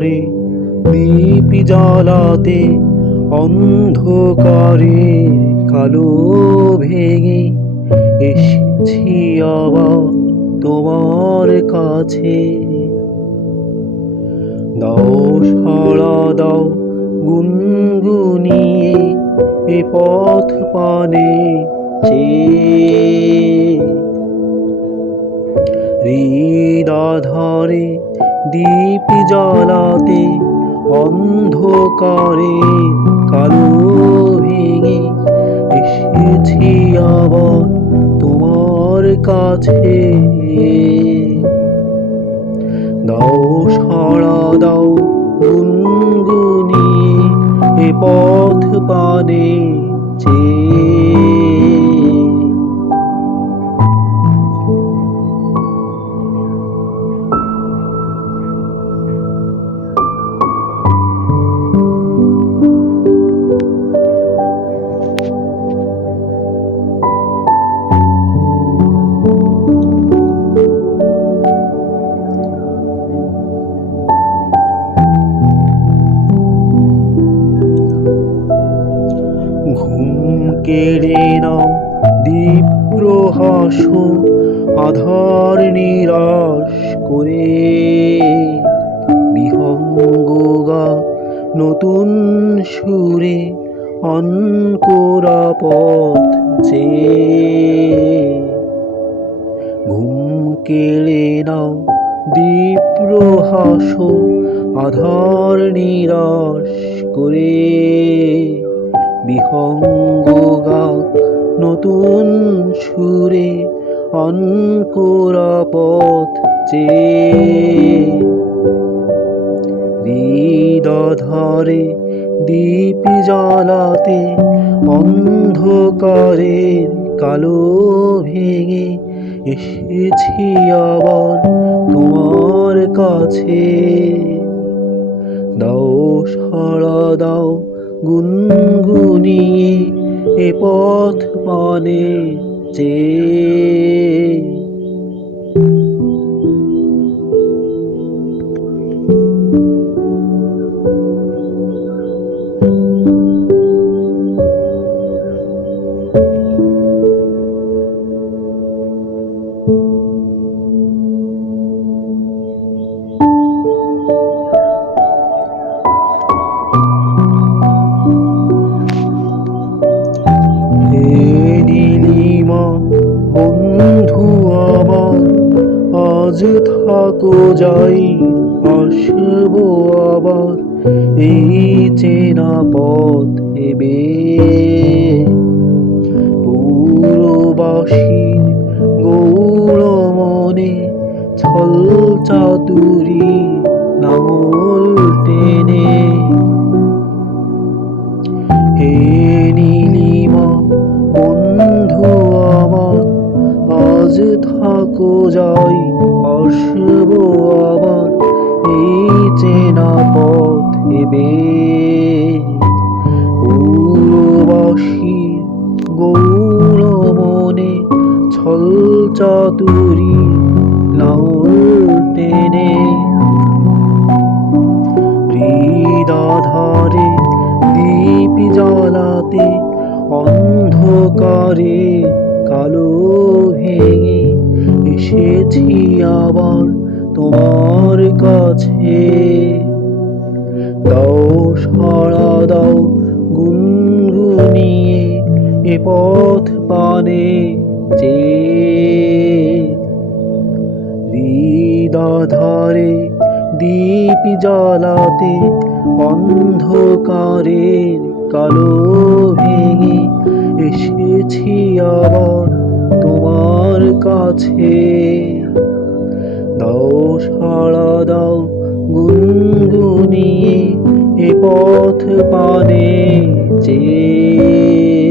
ধরে দীপ জ্বালাতে অন্ধকারে কালো ভেঙে এসেছি আবার তোমার কাছে। দাও সাড়া দাও গুনগুনিয়ে এ পথ পানে চেয়ে। হৃদাধারে দীপ জ্বালাতে অন্ধকারে কালো ভেঙে এসেছি আবার তোমার কাছে। দাও সাড়া দাও গুনগুনিয়ে এ পথ পানে চেয়ে। ঘুম কেড়ে নাও দীপ্রহাস আধার নিরাশ করে। বিহঙ্গা নতুন সুরে অনকোরা পথ চেয়ে। ঘুম কেড়ে নাও দীপ্রহাস আধার নিরাশ করে। বিহঙ্গা নতুন সুরে অনকোরা পথ চেয়ে। হৃদাধারে দীপ জ্বালাতে অন্ধকারের কালো ভেঙে এসেছি আবার তোমার কাছে। দাও সাড়া দাও গুনগুনিয়ে এ পথ পানে চেয়ে। বন্ধু আমার আজ থাকো যাই আসবো আবার এই চেনা পথে বেয়ে। পুরবাসীর গৌর মনে ছল চাতুরী লাঙল টেনে। হে নীলিমা বন্ধু আমার আজ থাকো যাই আসবো আবার এই চেনা পথে বেয়ে। পুরবাসীর গৌর মনে ছল চাতুরী লাঙল টেনে। হৃদাধারে দীপ জ্বালাতে অন্ধকারে কালো ভেঙে এসেছি আবার তোমার কাছে। দাও সাড়া দাও গুনগুনিয়ে এ পথ পানে চেয়ে। হৃদাধারে দীপ জ্বালাতে অন্ধকারের কালো ভেঙে এসেছি আবার তোমার কাছে। দাও সাড়া দাও গুনগুনিয়ে এ পথ পানে চেয়ে।